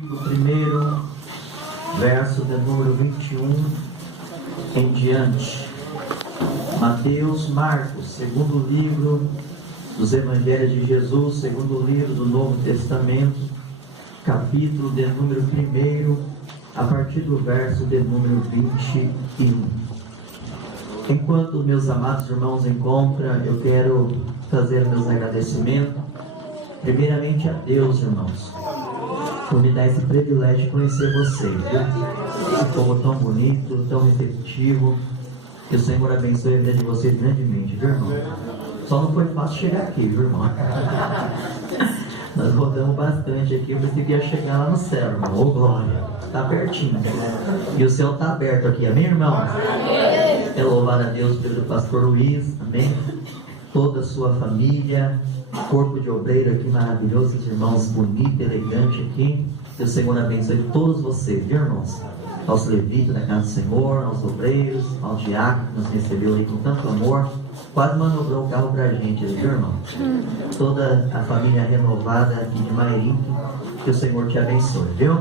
Do primeiro verso do número 21 em diante. Mateus, Marcos, segundo livro dos Evangelhos de Jesus, segundo livro do Novo Testamento, capítulo de número 1, a partir do verso de número 21. Enquanto meus amados irmãos encontram, eu quero fazer meus agradecimentos, primeiramente a Deus, irmãos, por me dar esse privilégio de conhecer vocês, viu? Esse povo tão bonito, tão receptivo. Que o Senhor abençoe a vida de vocês grandemente, viu, irmão? Só não foi fácil chegar aqui, viu, irmão? Nós rodamos bastante aqui, eu pensei que ia chegar lá no céu, irmão. Ô, glória! Tá pertinho. E o céu tá aberto aqui, amém, irmão? É louvar a Deus pelo pastor Luiz, amém? Toda a sua família, corpo de obreiro aqui maravilhoso, esses irmãos bonitos, elegantes aqui. Que o Senhor abençoe todos vocês, viu, irmãos? Aos levitas da casa do Senhor, aos obreiros, aos diáconos que nos recebeu aí com tanto amor. Quase manobrou o carro pra gente, viu, irmão? Toda a família renovada aqui de Mairink, que o Senhor te abençoe, viu?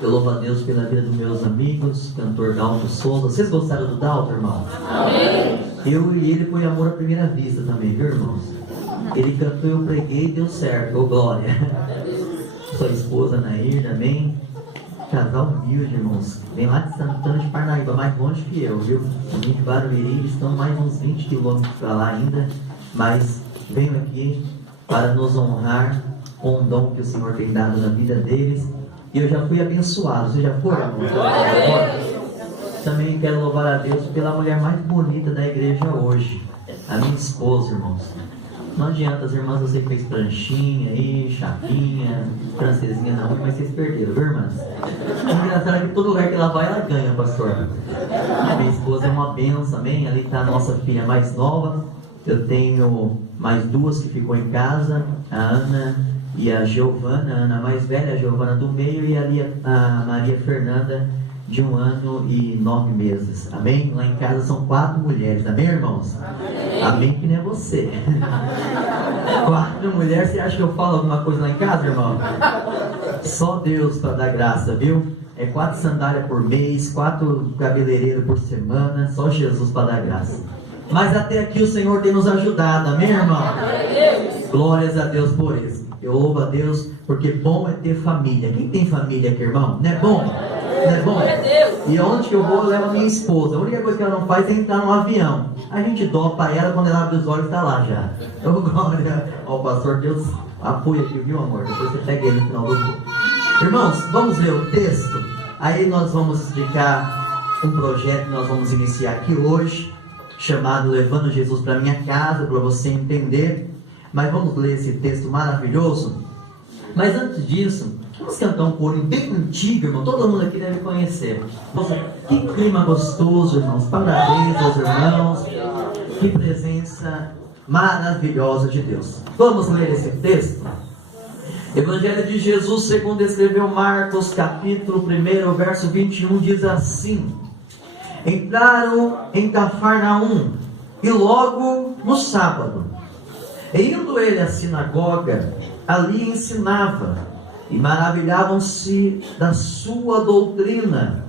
Eu louvo a Deus pela vida dos meus amigos, cantor Dalton Souza. Vocês gostaram do Dalton, irmão? Amém! Eu e ele foi amor à primeira vista também, viu, irmãos? Ele cantou, eu preguei e deu certo, ô glória! Sua esposa Nair também. Casal humilde, irmãos. Vem lá de Santana de Parnaíba, mais longe que eu, viu? Eu vim de Barueri, estão mais uns 20 quilômetros para lá ainda. Mas venho aqui para nos honrar com o dom que o Senhor tem dado na vida deles. E eu já fui abençoado. Você já foi, amor? Também quero louvar a Deus pela mulher mais bonita da igreja hoje. A minha esposa, irmãos. Não adianta, as irmãs, você que fez pranchinha aí, chapinha, francesinha na rua, mas vocês perderam, viu, irmãs? O engraçado é que todo lugar que ela vai, ela ganha, pastor. A minha esposa é uma benção, amém? Ali está a nossa filha mais nova. Eu tenho mais duas que ficou em casa, a Ana e a Giovana. A Ana mais velha, a Giovana do meio, e ali a Maria Fernanda, de 1 ano e 9 meses, amém? Lá em casa são 4 mulheres, amém, irmãos? Amém, que nem é você. 4 mulheres, você acha que eu falo alguma coisa lá em casa, irmão? Só Deus para dar graça, viu? É 4 sandálias por mês, 4 cabeleireiros por semana, só Jesus para dar graça. Mas até aqui o Senhor tem nos ajudado, amém, irmão? Glórias a Deus por isso. Eu louvo a Deus, porque bom é ter família. Quem tem família aqui, irmão? Não é bom? Não é bom? E onde que eu vou, eu levo a minha esposa. A única coisa que ela não faz é entrar num avião. A gente dopa ela, quando ela abre os olhos, está lá já. Ô, glória. Ó, o pastor, Deus apoia aqui, viu, amor? Depois você pega ele no final do culto. Irmãos, vamos ler o texto. Aí nós vamos explicar um projeto que nós vamos iniciar aqui hoje, chamado Levando Jesus para Minha Casa, para você entender. Mas vamos ler esse texto maravilhoso. Mas antes disso, vamos cantar um corinho bem antigo, irmão. Todo mundo aqui deve conhecer. Que clima gostoso, irmãos. Parabéns aos irmãos. Que presença maravilhosa de Deus. Vamos ler esse texto? Evangelho de Jesus, segundo escreveu Marcos, capítulo 1, verso 21, diz assim: Entraram em Cafarnaum, e logo no sábado, indo ele à sinagoga, ali ensinava, e maravilhavam-se da sua doutrina,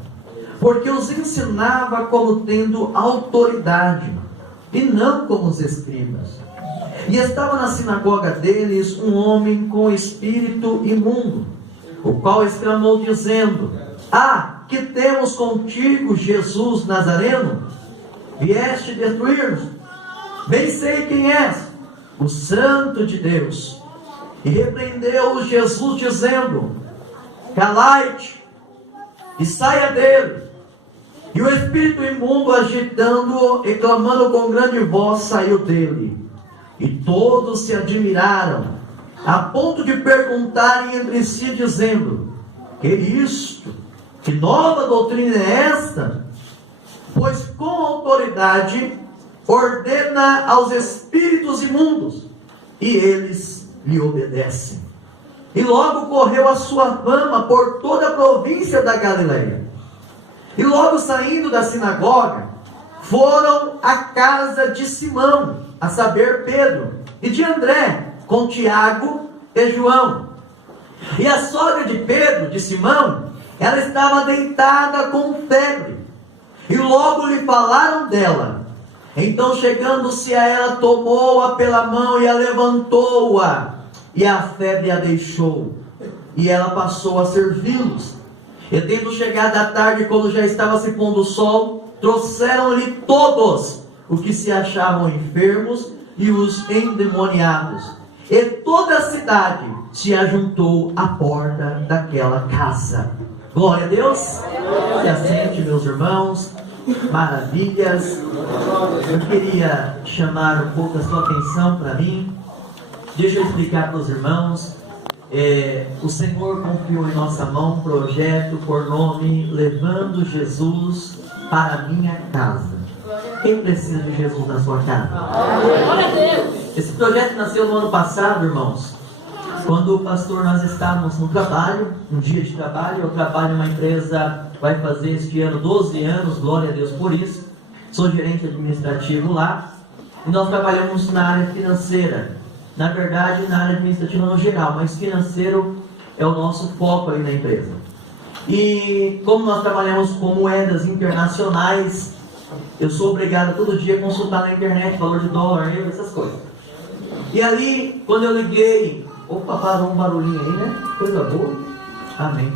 porque os ensinava como tendo autoridade, e não como os escribas. E estava na sinagoga deles um homem com espírito imundo, o qual exclamou dizendo: Ah, que temos contigo, Jesus Nazareno? Vieste destruir-nos? Bem sei quem és, o Santo de Deus. E repreendeu-o Jesus, dizendo: Calai-te e saia dele. E o espírito imundo, agitando-o e clamando com grande voz, saiu dele. E todos se admiraram, a ponto de perguntarem entre si, dizendo: Que isto? Que nova doutrina é esta? Pois com autoridade ordena aos espíritos imundos, e eles lhe obedecem. E logo correu a sua fama por toda a província da Galileia. E logo saindo da sinagoga, foram à casa de Simão, a saber, Pedro, e de André, com Tiago e João. E a sogra de Pedro Simão, ela estava deitada com febre, e logo lhe falaram dela. Então, chegando-se a ela, tomou-a pela mão e a levantou-a, e a febre a deixou, e ela passou a servi-los. E tendo chegado a tarde, quando já estava se pondo o sol, trouxeram-lhe todos os que se achavam enfermos e os endemoniados. E toda a cidade se ajuntou à porta daquela casa. Glória a Deus. Se assente, meus irmãos. Maravilhas. Eu queria chamar um pouco a sua atenção para mim. Deixa eu explicar para os irmãos. O Senhor confiou em nossa mão um projeto por nome Levando Jesus para a Minha Casa. Quem precisa de Jesus na sua casa? Glória a Deus. Esse projeto nasceu no ano passado, irmãos, quando o pastor, nós estávamos no trabalho, um dia de trabalho. Eu trabalho em uma empresa, vai fazer este ano 12 anos, glória a Deus por isso. Sou gerente administrativo lá, e nós trabalhamos na área financeira. Na verdade, na área administrativa no geral, mas financeiro é o nosso foco aí na empresa. E como nós trabalhamos com moedas internacionais, eu sou obrigado todo dia a consultar na internet valor de dólar, euro, essas coisas. E ali, quando eu liguei, opa, parou um barulhinho aí, né? Coisa boa. Amém.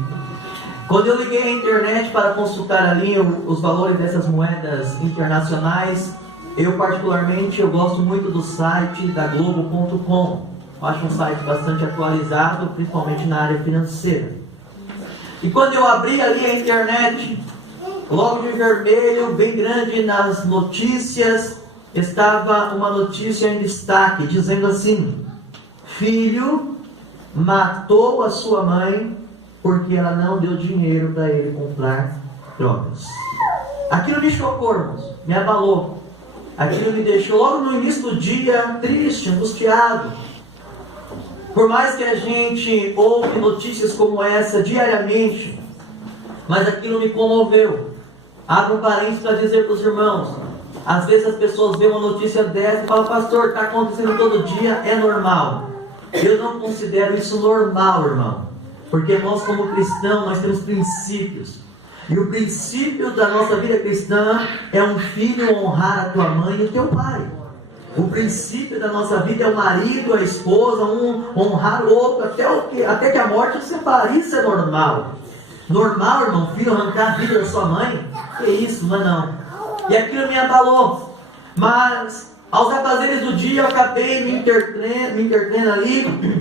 Quando eu liguei a internet para consultar ali os valores dessas moedas internacionais, eu particularmente, eu gosto muito do site da Globo.com. Acho um site bastante atualizado, principalmente na área financeira. E quando eu abri ali a internet, logo de vermelho, bem grande nas notícias, estava uma notícia em destaque, dizendo assim: filho matou a sua mãe porque ela não deu dinheiro para ele comprar drogas. Aquilo me chocou, irmãos, me abalou. Aquilo me deixou logo no início do dia triste, angustiado. Por mais que a gente ouve notícias como essa diariamente, mas aquilo me comoveu. Abro um parênteses para dizer para os irmãos: às vezes as pessoas veem uma notícia dessa e falam, pastor, está acontecendo todo dia, é normal. Eu não considero isso normal, irmão, porque nós como cristãos, nós temos princípios. E o princípio da nossa vida cristã é um filho honrar a tua mãe e o teu pai. O princípio da nossa vida é o marido, a esposa, um honrar o outro até que a morte os separe. Isso é normal. Normal, irmão, filho arrancar a vida da sua mãe? Que isso, não é não. E aquilo me abalou. Mas, aos afazeres do dia, eu acabei me entretendo ali,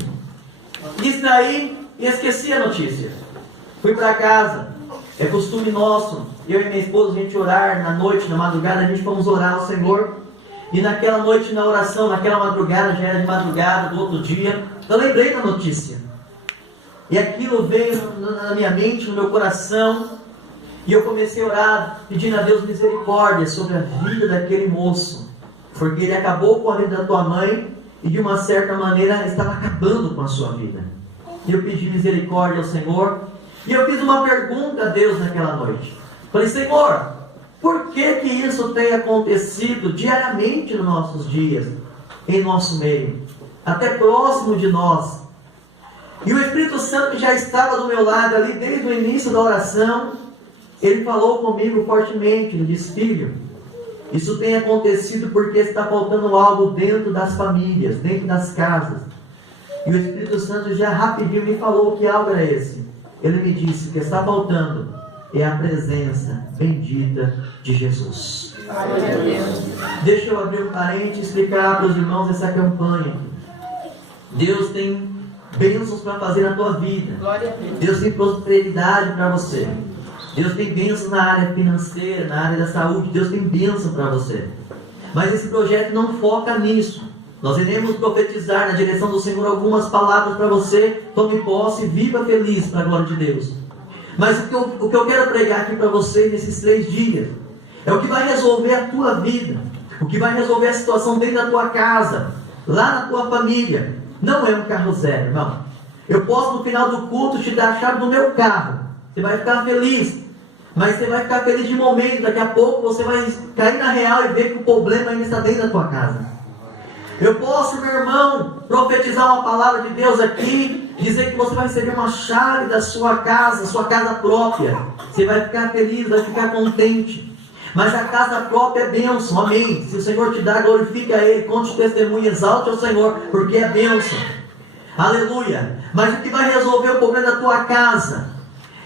distraí e esqueci a notícia. Fui para casa. É costume nosso, eu e minha esposa, a gente orar na noite, na madrugada, a gente vamos orar ao Senhor. E naquela noite, na oração, naquela madrugada, já era de madrugada do outro dia, eu lembrei da notícia. E aquilo veio na minha mente, no meu coração, e eu comecei a orar, pedindo a Deus misericórdia sobre a vida daquele moço, porque ele acabou com a vida da tua mãe, e de uma certa maneira estava acabando com a sua vida. E eu pedi misericórdia ao Senhor, e eu fiz uma pergunta a Deus naquela noite. Falei, Senhor, por que isso tem acontecido diariamente nos nossos dias, em nosso meio, até próximo de nós? E o Espírito Santo já estava do meu lado ali desde o início da oração. Ele falou comigo fortemente, ele disse, filho, isso tem acontecido porque está faltando algo dentro das famílias, dentro das casas. E o Espírito Santo já rapidinho me falou que algo era esse. Ele me disse que está faltando é a presença bendita de Jesus. Deixa eu abrir um parênteses e explicar para os irmãos essa campanha. Deus tem bênçãos para fazer na tua vida. Deus tem prosperidade para você. Deus tem bênçãos na área financeira, na área da saúde. Deus tem bênção para você. Mas esse projeto não foca nisso. Nós iremos profetizar na direção do Senhor algumas palavras para você. Tome posse e viva feliz para a glória de Deus. Mas o que eu quero pregar aqui para você nesses 3 dias é o que vai resolver a tua vida, o que vai resolver a situação dentro da tua casa, lá na tua família. Não é um carro zero, irmão. Eu posso no final do culto te dar a chave do meu carro. Você vai ficar feliz, mas você vai ficar feliz de momento. Daqui a pouco você vai cair na real e ver que o problema ainda está dentro da tua casa. Eu posso, meu irmão, profetizar uma palavra de Deus aqui, dizer que você vai receber uma chave da sua casa própria. Você vai ficar feliz, vai ficar contente. Mas a casa própria é bênção, amém. Se o Senhor te dá, glorifique a Ele, conte o testemunho, exalte ao Senhor, porque é bênção. Aleluia. Mas o que vai resolver o problema da tua casa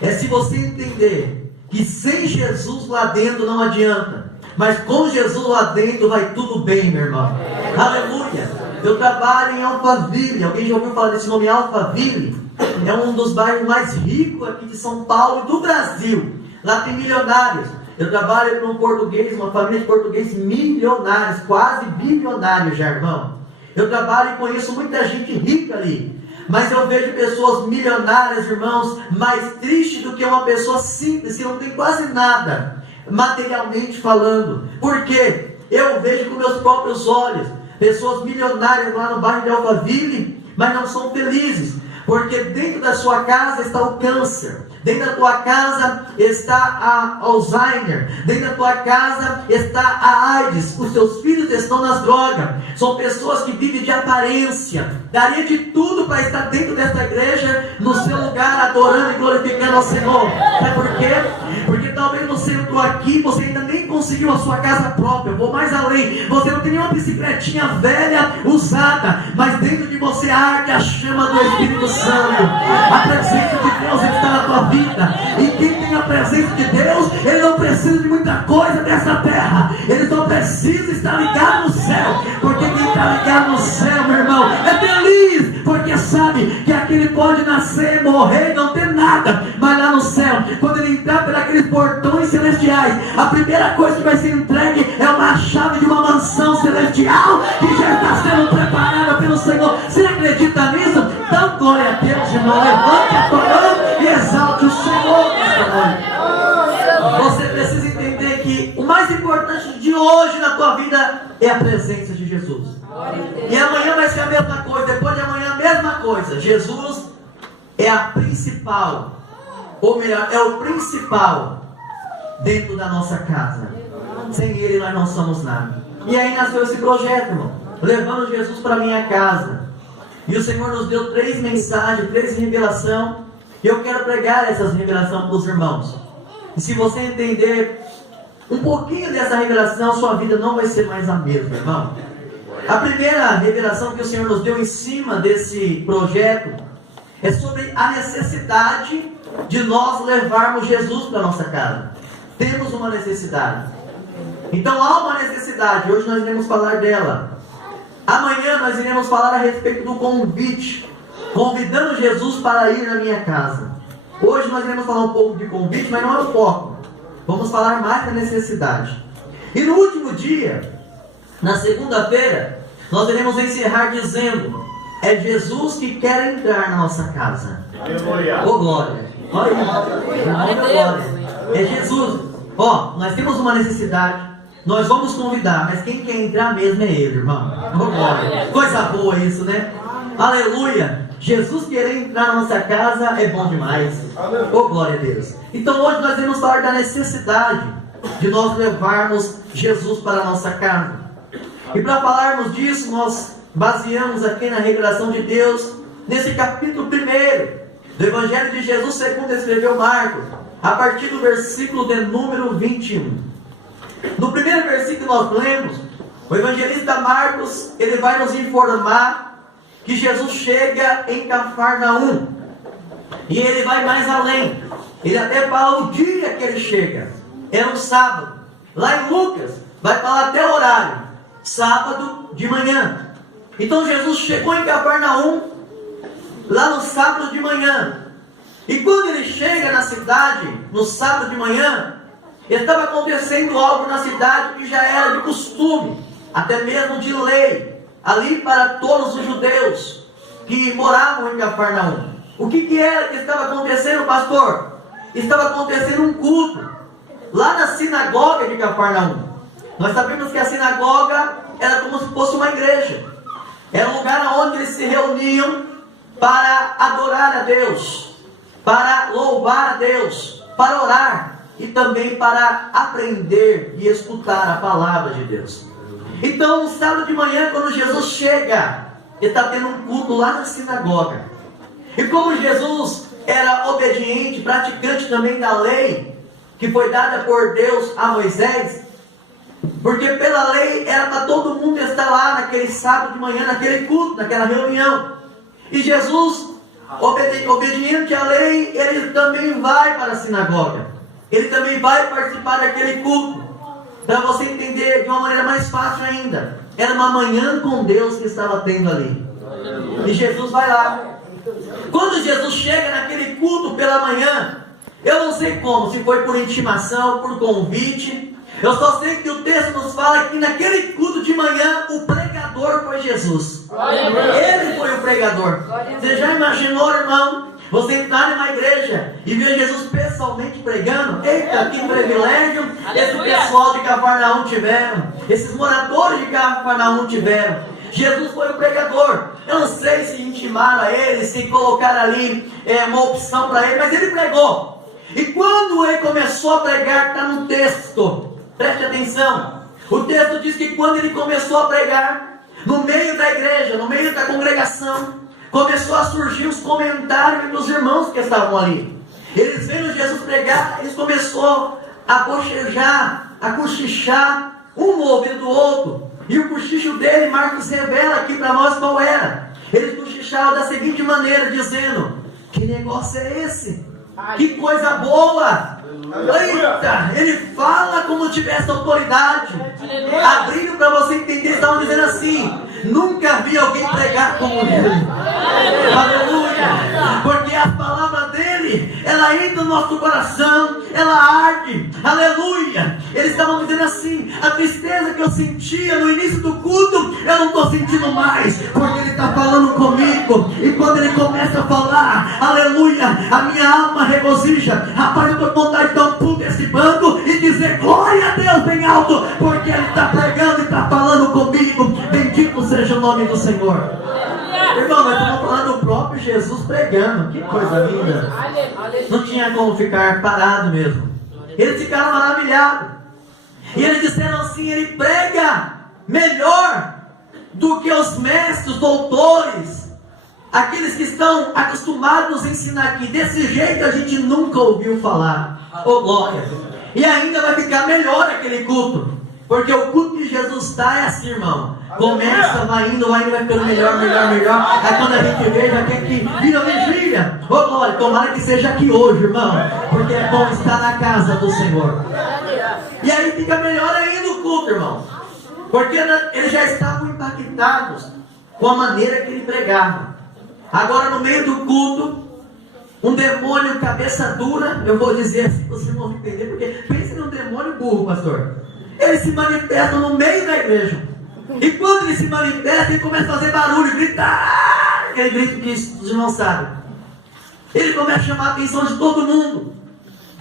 é se você entender que sem Jesus lá dentro não adianta, mas com Jesus lá dentro vai tudo bem, meu irmão. Aleluia. Eu trabalho em Alphaville. Alguém já ouviu falar desse nome, Alphaville? É um dos bairros mais ricos aqui de São Paulo e do Brasil. Lá tem milionários. Eu trabalho para um português, uma família de portugueses milionários, quase bilionários já, irmão. Eu trabalho e conheço muita gente rica ali. Mas eu vejo pessoas milionárias, irmãos, mais tristes do que uma pessoa simples, que não tem quase nada, materialmente falando. Por quê? Eu vejo com meus próprios olhos pessoas milionárias lá no bairro de Alphaville, mas não são felizes. Porque dentro da sua casa está o câncer. Dentro da tua casa está a Alzheimer. Dentro da tua casa está a AIDS. Os seus filhos estão nas drogas. São pessoas que vivem de aparência. Daria de tudo para estar dentro dessa igreja, no seu lugar, adorando e glorificando ao Senhor. Sabe por quê? Porque talvez você entrou aqui, você ainda nem conseguiu a sua casa própria. Eu vou mais além. Você não tem nenhuma bicicletinha velha, usada, mas dentro de você arde a chama do Espírito Santo. A presença de Deus está na tua vida. E quem tem a presença de Deus, ele não precisa de muita coisa dessa terra. Ele só precisa estar ligado no céu. Porque quem está ligado no céu, meu irmão, é feliz. Porque sabe que aqui ele pode nascer, morrer, não ter nada. Mas lá no céu, quando ele entrar por aqueles portões celestiais, a primeira coisa que vai ser entregue é uma chave de uma mansão celestial que já está sendo preparada pelo Senhor. Você acredita nisso? Dá glória a Deus, irmão. Levante a tua mão e exalte o Senhor nesta noite. Você precisa entender que o mais importante de hoje na tua vida é a presença de Jesus. E amanhã vai ser a mesma coisa, depois de amanhã a mesma coisa. Jesus é a principal, ou melhor, é o principal dentro da nossa casa. Sem Ele nós não somos nada. E aí nasceu esse projeto, irmão, levando Jesus para minha casa. E o Senhor nos deu 3 mensagens, 3 revelações. E eu quero pregar essas revelações para os irmãos. E se você entender um pouquinho dessa revelação, sua vida não vai ser mais a mesma, irmão. A primeira revelação que o Senhor nos deu em cima desse projeto é sobre a necessidade de nós levarmos Jesus para a nossa casa. Temos uma necessidade. Então há uma necessidade. Hoje nós iremos falar dela. Amanhã nós iremos falar a respeito do convite, convidando Jesus para ir na minha casa. Hoje nós iremos falar um pouco de convite, mas não é o foco. Vamos falar mais da necessidade. E no último dia, na segunda-feira, nós iremos encerrar dizendo: é Jesus que quer entrar na nossa casa. Ô glória! Olha aí, glória! É Jesus. Ó, nós temos uma necessidade. Nós vamos convidar, mas quem quer entrar mesmo é Ele, irmão. Oh, glória. Coisa boa isso, né? Aleluia. Jesus querer entrar na nossa casa é bom demais. Oh, glória a Deus. Então hoje nós vamos falar da necessidade de nós levarmos Jesus para a nossa casa. E para falarmos disso, nós baseamos aqui na revelação de Deus, nesse capítulo 1 do Evangelho de Jesus segundo escreveu Marcos, a partir do versículo de número 21. No primeiro versículo nós lemos, o evangelista Marcos, ele vai nos informar que Jesus chega em Cafarnaum. E ele vai mais além. Ele até fala o dia que ele chega. Era um sábado. Lá em Lucas, vai falar até o horário. Sábado de manhã. Então Jesus chegou em Cafarnaum, lá no sábado de manhã. E quando ele chega na cidade, no sábado de manhã, estava acontecendo algo na cidade que já era de costume, até mesmo de lei, ali para todos os judeus que moravam em Cafarnaum. O que era que estava acontecendo, pastor? Estava acontecendo um culto, lá na sinagoga de Cafarnaum. Nós sabemos que a sinagoga era como se fosse uma igreja. Era um lugar onde eles se reuniam para adorar a Deus, para louvar a Deus, para orar. E também para aprender e escutar a palavra de Deus. Então, no sábado de manhã, quando Jesus chega, ele está tendo um culto lá na sinagoga. E como Jesus era obediente, praticante também da lei, que foi dada por Deus a Moisés, porque pela lei era para todo mundo estar lá naquele sábado de manhã, naquele culto, naquela reunião. E Jesus, obediente à lei, ele também vai para a sinagoga. Ele também vai participar daquele culto. Para você entender de uma maneira mais fácil ainda, era uma manhã com Deus que estava tendo ali. E Jesus vai lá. Quando Jesus chega naquele culto pela manhã, eu não sei como, se foi por intimação, por convite, eu só sei que o texto nos fala que naquele culto de manhã, o pregador foi Jesus. Ele foi o pregador. Você já imaginou, irmão, você entrar numa igreja e ver Jesus pessoalmente pregando? Eita, que privilégio esse pessoal de Cafarnaum tiveram, esses moradores de Cafarnaum tiveram. Jesus foi o pregador. Eu não sei se intimaram a ele, se colocaram ali uma opção para ele, mas ele pregou. E quando ele começou a pregar, está no texto, preste atenção, o texto diz que quando ele começou a pregar, no meio da igreja, no meio da congregação, começou a surgir os comentários dos irmãos que estavam ali. Eles vendo Jesus pregar, eles começaram a bochejar, a cochichar, um no ouvido do outro. E o cochicho dele, Marcos revela aqui para nós qual era. Eles cochicharam da seguinte maneira, dizendo: que negócio é esse? Que coisa boa! Eita, ele fala como tivesse autoridade. Abrindo para você entender, estavam dizendo assim: nunca vi alguém pregar como ele. Aleluia! Porque a palavra dele, ela entra no nosso coração, ela arde. Aleluia! Eles estavam dizendo assim: a tristeza que eu sentia no início do culto, eu não estou sentindo mais, porque ele está falando comigo. E quando ele começa a falar, aleluia, a minha alma regozija. Rapaz, eu estou com vontade de dar um pulo desse banco e dizer glória a Deus bem alto, porque ele está pregando e está falando comigo. Bendito seja o nome do Senhor. Irmão, nós estamos falando do próprio Jesus pregando. Que coisa linda. Não tinha como ficar parado mesmo. Eles ficaram maravilhados. E eles disseram assim: ele prega melhor do que os mestres, doutores, aqueles que estão acostumados a nos ensinar aqui. Desse jeito a gente nunca ouviu falar. Oh glória. E ainda vai ficar melhor aquele culto, porque o culto que Jesus está é assim, irmão. Começa, vai indo, vai ficando melhor. Aí quando a gente vê, já quer que vira vigília. Oh glória, tomara que seja aqui hoje, irmão, porque é bom estar na casa do Senhor. E aí fica melhor ainda o culto, irmão, porque eles já estavam impactados com a maneira que ele pregava. Agora no meio do culto, um demônio cabeça dura, eu vou dizer assim, vocês vão entender, porque pense num demônio burro, pastor. Ele se manifesta no meio da igreja. E quando ele se manifesta, ele começa a fazer barulho, gritar, aquele grito que os irmãos sabem. Ele começa a chamar a atenção de todo mundo.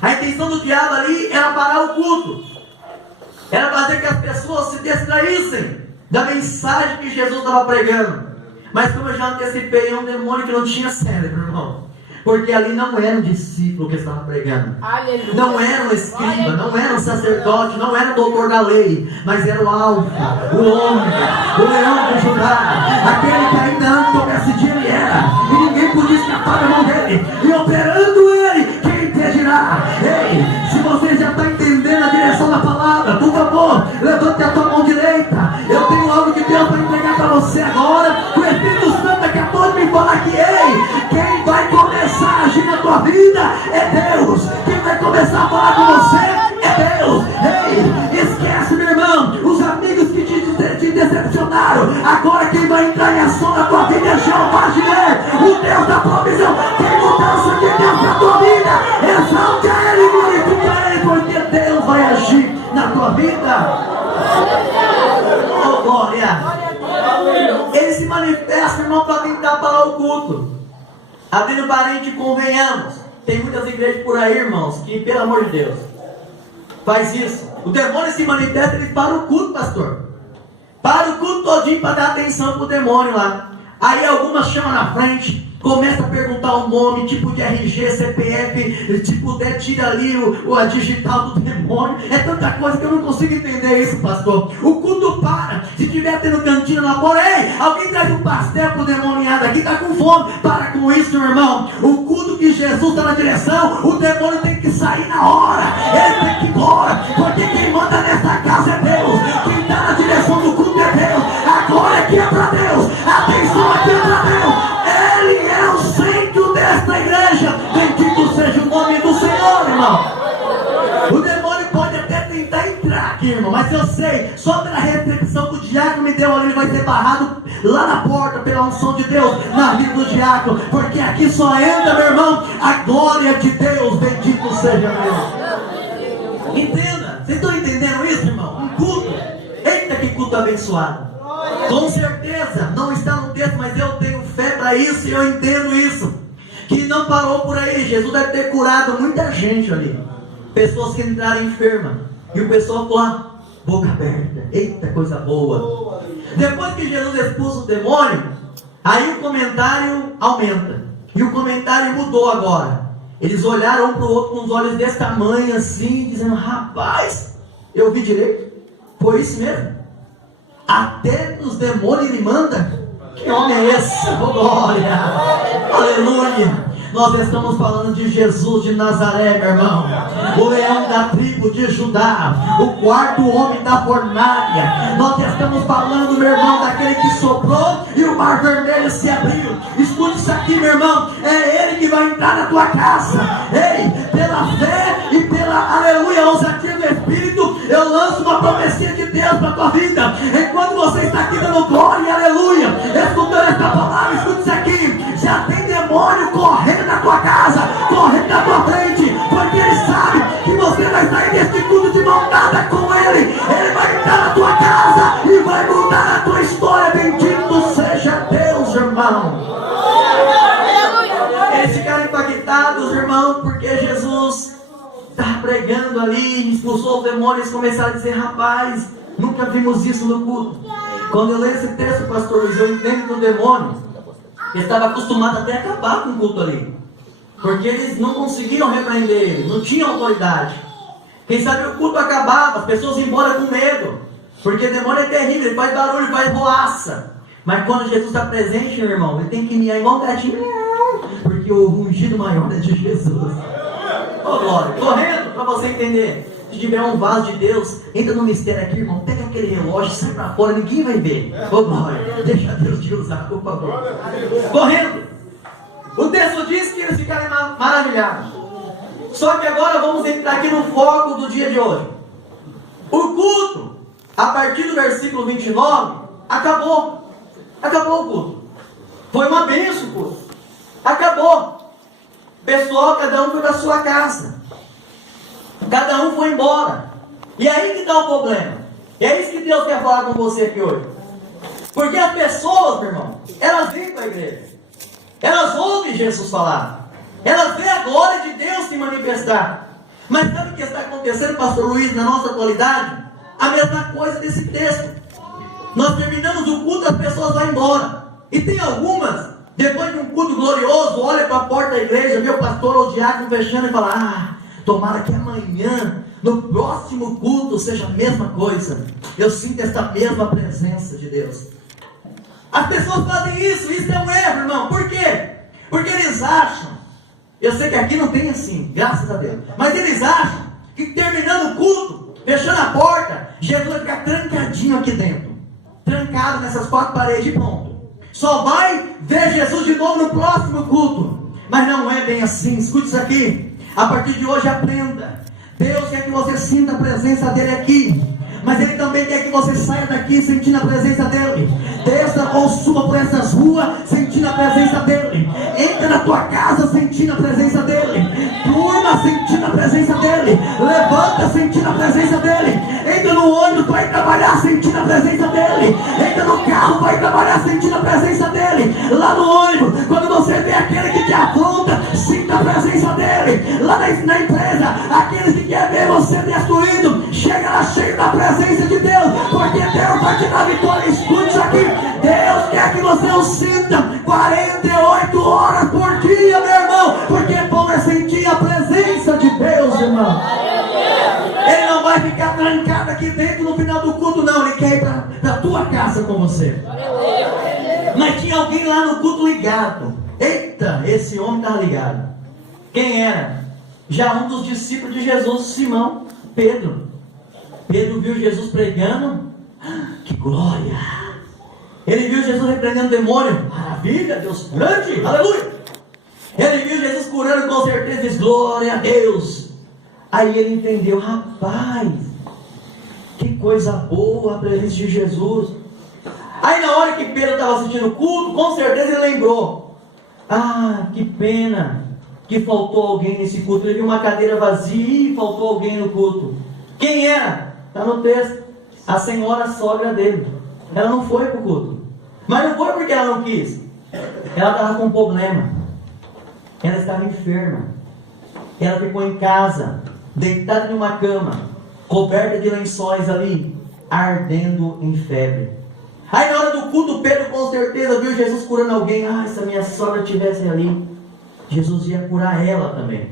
A intenção do diabo ali era parar o culto, era fazer que as pessoas se distraíssem da mensagem que Jesus estava pregando. Mas como eu já antecipei, é um demônio que não tinha cérebro, irmão. Porque ali não era um discípulo que estava pregando. Aleluia. Não era um escriba, não era um sacerdote, não era o doutor da lei, mas era o Alfa, o Ômega, o leão de Judá, aquele que ainda antes do dia ele era, e ninguém podia escapar da mão dele, e operando ele, quem impedirá? Ei, se você já está entendendo a direção da palavra, por favor, levante a tua mão direita. Eu tenho algo que Deus vai entregar para você agora. O Espírito Santo acabou de me falar que, ei, quem vai começar a agir na tua vida é Deus. Quem vai começar a falar com você é Deus. Ei, esquece, meu irmão, os amigos que te decepcionaram. Agora quem vai entrar em ação na tua vida é Jeová Jireh, o Deus da provisão. Tem mudança de Deus na tua vida, exalte a Ele e glorifica Ele, porque Deus vai agir na tua vida. Oh glória. Ele se manifesta, irmão, para tentar parar o culto. Abrindo parente, convenhamos, tem muitas igrejas por aí, irmãos, que pelo amor de Deus faz isso. O demônio se manifesta, ele para o culto, pastor. Para o culto todinho para dar atenção para o demônio lá. Aí algumas chamam na frente, Começa a perguntar o nome, tipo de RG, CPF, se puder tira ali a digital do demônio. É tanta coisa que eu não consigo entender isso, pastor. O culto para, se tiver tendo cantina na porta, ei, alguém traz um pastel pro demoniado aqui, tá com fome. Para com isso, meu irmão. O culto que Jesus está na direção, o demônio tem que sair na hora. Ele tem que ir embora, porque quem manda nessa casa é Deus. Quem está na direção do culto é Deus. A glória aqui é para Deus, a atenção aqui é para Deus. Ele é o centro desta igreja. Bendito seja o nome do Senhor, irmão. O demônio pode até tentar entrar aqui, irmão, mas eu sei, só pela recepção que o diácono me deu ali, ele vai ser barrado lá na porta pela unção de Deus na vida do diácono, porque aqui só entra, meu irmão, a glória de Deus. Bendito seja Deus. Entenda, vocês estão entendendo isso, irmão? Um culto, eita que culto abençoado. Com certeza, não está no texto, mas eu tenho fé para isso e eu entendo isso. Que não parou por aí. Jesus deve ter curado muita gente ali. Pessoas que entraram enfermas. E o pessoal ficou lá, boca aberta. Eita, coisa boa. Depois que Jesus expulsa o demônio, aí o comentário aumenta. E o comentário mudou agora. Eles olharam um para o outro com os olhos desse tamanho assim, dizendo, rapaz, eu vi direito? Foi isso mesmo? Até os demônios ele manda? Que homem é esse? Oh, glória! Aleluia! Nós estamos falando de Jesus de Nazaré, meu irmão. O leão da tribo de Judá, o quarto homem da fornalha. Nós estamos falando, meu irmão, daquele que soprou e o mar vermelho se abriu. Escute isso aqui, meu irmão. É Ele que vai entrar na tua casa. Ei, pela fé e pela, aleluia, ousadia do Espírito, eu lanço uma promessinha de Deus para a tua vida. Enquanto você está aqui dando glória, aleluia, escutando esta palavra, escute isso aqui. Já tem demônio correndo na tua casa, correndo na tua frente, porque ele sabe que você vai sair deste culto de mão dada com ele. Ele vai entrar na tua casa e vai mudar a tua história. Bendito seja Deus, irmão. Eles ficaram impactados, irmão, porque Jesus estava pregando ali, expulsou os demônios, começaram a dizer, rapaz, nunca vimos isso no culto. Quando eu leio esse texto, pastor Luiz, eu entendo que o demônio estava acostumado até a acabar com o culto ali, porque eles não conseguiam repreender ele, não tinham autoridade. Quem sabe o culto acabava, as pessoas iam embora com medo, porque o demônio é terrível, ele faz barulho, faz boaça. Mas quando Jesus está presente, meu irmão, ele tem que miar igual um gatinho, porque o rugido maior é de Jesus. Oh, glória, correndo para você entender. Se tiver um vaso de Deus, entra no mistério aqui, irmão, pega aquele relógio, sai para fora, ninguém vai ver. Oh, glória, deixa Deus te usar, por favor. Correndo. O texto diz que eles ficaram maravilhados. Só que agora vamos entrar aqui no foco do dia de hoje. O culto, a partir do versículo 29, acabou. Acabou o culto. Foi uma bênção o culto. Acabou. Pessoal, cada um foi da sua casa. Cada um foi embora. E aí que está o problema. E é isso que Deus quer falar com você aqui hoje. Porque as pessoas, meu irmão, elas vêm para a igreja. Elas ouvem Jesus falar. Elas veem a glória de Deus se manifestar. Mas sabe o que está acontecendo, pastor Luiz, na nossa atualidade? A mesma coisa desse texto. Nós terminamos o culto, as pessoas vão embora. E tem algumas, depois de um culto glorioso, olha para a porta da igreja, vê o pastor ou o diácono fechando e fala, tomara que amanhã, no próximo culto, seja a mesma coisa. Eu sinto essa mesma presença de Deus. As pessoas fazem isso é um erro, irmão. Por quê? Porque eles acham, eu sei que aqui não tem assim, graças a Deus, mas eles acham que terminando o culto, fechando a porta, Jesus vai ficar trancadinho aqui dentro, trancado nessas quatro paredes e pronto. Só vai ver Jesus de novo no próximo culto. Mas não é bem assim. Escute isso aqui. A partir de hoje aprenda. Deus quer que você sinta a presença dele aqui, mas Ele também quer que você saia daqui sentindo a presença dele. Desça ou suba por essas ruas sentindo a presença dele. Entra na tua casa sentindo a presença dele. Durma sentindo a presença dele. Levanta sentindo a presença dele. Entra no ônibus, vai trabalhar sentindo a presença dele. Entra no carro, vai trabalhar sentindo a presença dele. Lá no ônibus, quando você vê aquele que te afronta, sinta a presença dele. Lá na empresa, aqueles que querem ver você destruído, chega lá cheio da presença de Deus, porque Deus vai te dar vitória. Escute isso aqui. Deus quer que você o sinta 48 horas por dia, meu irmão, porque bom é sentir a presença de Deus, irmão. Ele não vai ficar trancado aqui dentro no final do culto, não. Ele quer ir para a tua casa com você. Mas tinha alguém lá no culto ligado. Eita, esse homem estava ligado. Quem era? Já um dos discípulos de Jesus, Simão, Pedro. Pedro viu Jesus pregando. Que glória! Ele viu Jesus repreendendo o demônio. Maravilha, Deus grande, aleluia! Ele viu Jesus curando, com certeza diz, glória a Deus. Aí ele entendeu, rapaz, que coisa boa a presença de Jesus. Aí na hora que Pedro estava assistindo o culto, com certeza ele lembrou, que pena que faltou alguém nesse culto. Ele viu uma cadeira vazia e faltou alguém no culto. Quem era? Está no texto. A senhora sogra dele. Ela não foi para o culto. Mas não foi porque ela não quis. Ela estava com um problema. Ela estava enferma. Ela ficou em casa, deitada em uma cama, coberta de lençóis ali, ardendo em febre. Aí na hora do culto, Pedro com certeza viu Jesus curando alguém. Se a minha sogra estivesse ali, Jesus ia curar ela também.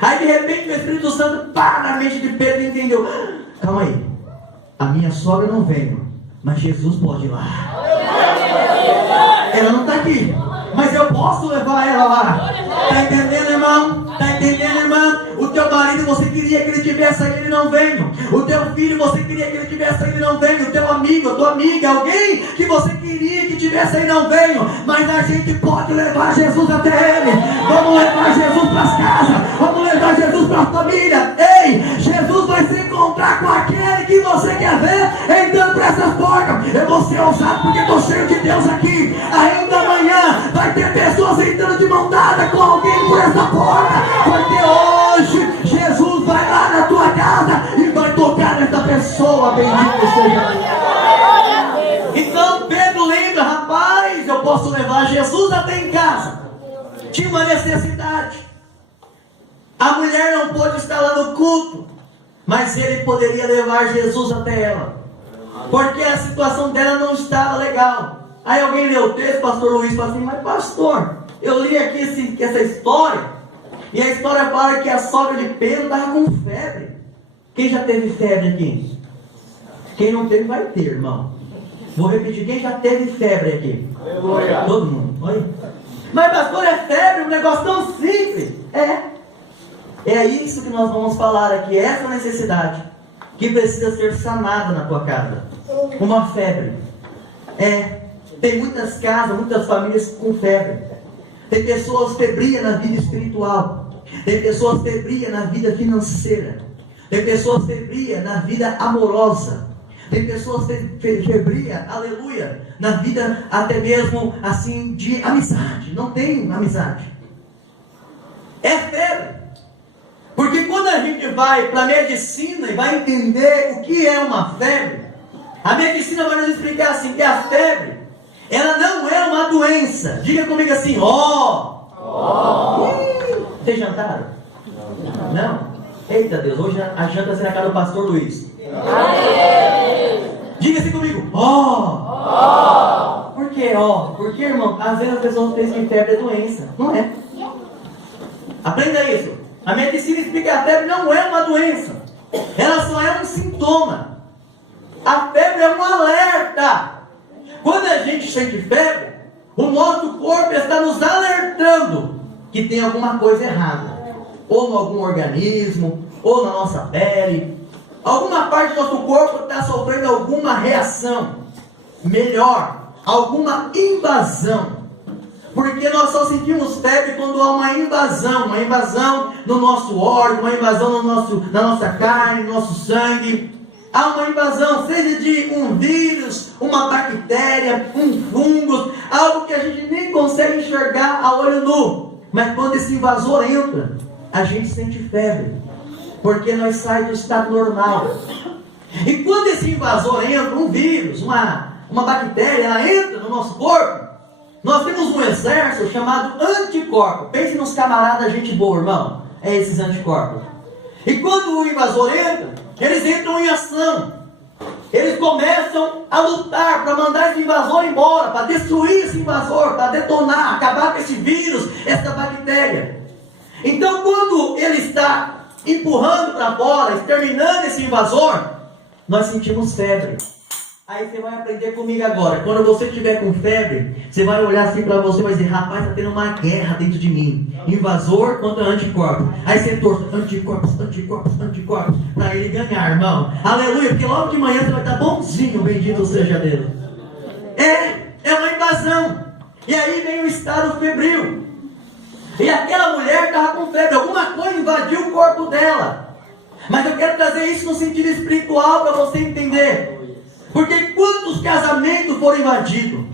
Aí de repente o Espírito Santo na mente de Pedro e entendeu. Calma aí, a minha sogra não veio, mas Jesus pode ir lá. Ela não está aqui, mas eu posso levar ela lá. Está entendendo, irmão? Está entendendo, irmã? O teu marido, você queria que ele tivesse aí, ele não veio. O teu filho, você queria que ele tivesse aí, ele não veio. O teu amigo, a tua amiga, alguém que você queria que tivesse aí, não veio. Mas a gente pode levar Jesus até ele. Vamos levar Jesus para as casas. Vamos levar Jesus para a família. Ei, Jesus vai se encontrar com aquele que você quer ver entrando para essas portas. Eu vou ser ousado porque estou cheio de Deus aqui. Ainda amanhã vai ter pessoas entrando de mão dada com alguém por essa porta. Porque hoje Jesus vai lá na tua casa e vai tocar nessa pessoa. Bendito seja. Então Pedro lembra, rapaz, eu posso levar Jesus até em casa. Tinha uma necessidade. A mulher não pôde estar lá no culto, mas ele poderia levar Jesus até ela, porque a situação dela não estava legal. Aí alguém leu o texto, pastor Luiz fala assim, mas pastor, eu li aqui essa história, e a história fala que a sogra de Pedro estava com febre. Quem já teve febre aqui? Quem não teve vai ter, irmão. Vou repetir, quem já teve febre aqui? Todo mundo. Oi? Mas pastor, é febre, um negócio tão simples. É isso que nós vamos falar aqui, essa necessidade que precisa ser sanada na tua casa. Uma febre. Tem muitas casas, muitas famílias com febre. Tem pessoas febrias na vida espiritual. Tem pessoas febrias na vida financeira. Tem pessoas febrias na vida amorosa. Tem pessoas febrias, aleluia, na vida até mesmo assim de amizade. Não tem amizade. É febre. Porque quando a gente vai para a medicina e vai entender o que é uma febre, a medicina vai nos explicar assim, que a febre, ela não é uma doença. Diga comigo assim, Vocês jantaram? Não? Eita Deus, hoje a janta vai ser na casa do pastor Luiz. Diga assim comigo, Por que Porque, irmão, às vezes as pessoas pensam que febre é doença. Não é. Aprenda isso. A medicina explica que a febre não é uma doença. Ela só é um sintoma. A febre é um alerta. Quando a gente sente febre, o nosso corpo está nos alertando que tem alguma coisa errada. Ou em algum organismo, ou na nossa pele. Alguma parte do nosso corpo está sofrendo alguma reação. Melhor, alguma invasão. Porque nós só sentimos febre quando há uma invasão no nosso órgão, uma invasão na nossa carne, no nosso sangue. Há uma invasão, seja de um vírus, uma bactéria, um fungo, algo que a gente nem consegue enxergar a olho nu. Mas quando esse invasor entra, a gente sente febre, porque nós saímos do estado normal. E quando esse invasor entra, um vírus, uma bactéria, ela entra no nosso corpo, nós temos um exército chamado anticorpo. Pense nos camaradas, gente boa, irmão. É esses anticorpos. E quando o invasor entra, eles entram em ação. eles começam a lutar para mandar esse invasor embora, para destruir esse invasor, para detonar, acabar com esse vírus, essa bactéria. Então, quando ele está empurrando para fora, exterminando esse invasor, nós sentimos febre. Aí você vai aprender comigo agora. Quando você estiver com febre, você vai olhar assim para você e vai dizer: rapaz, está tendo uma guerra dentro de mim. Invasor contra anticorpos. Aí você torce: anticorpos, anticorpos, anticorpos, para ele ganhar, irmão. Aleluia, porque logo de manhã você vai estar bonzinho, bendito seja Deus. É uma invasão. E aí vem o estado febril. E aquela mulher estava com febre. Alguma coisa invadiu o corpo dela. Mas eu quero trazer isso no sentido espiritual para você entender. Porque quantos casamentos foram invadidos?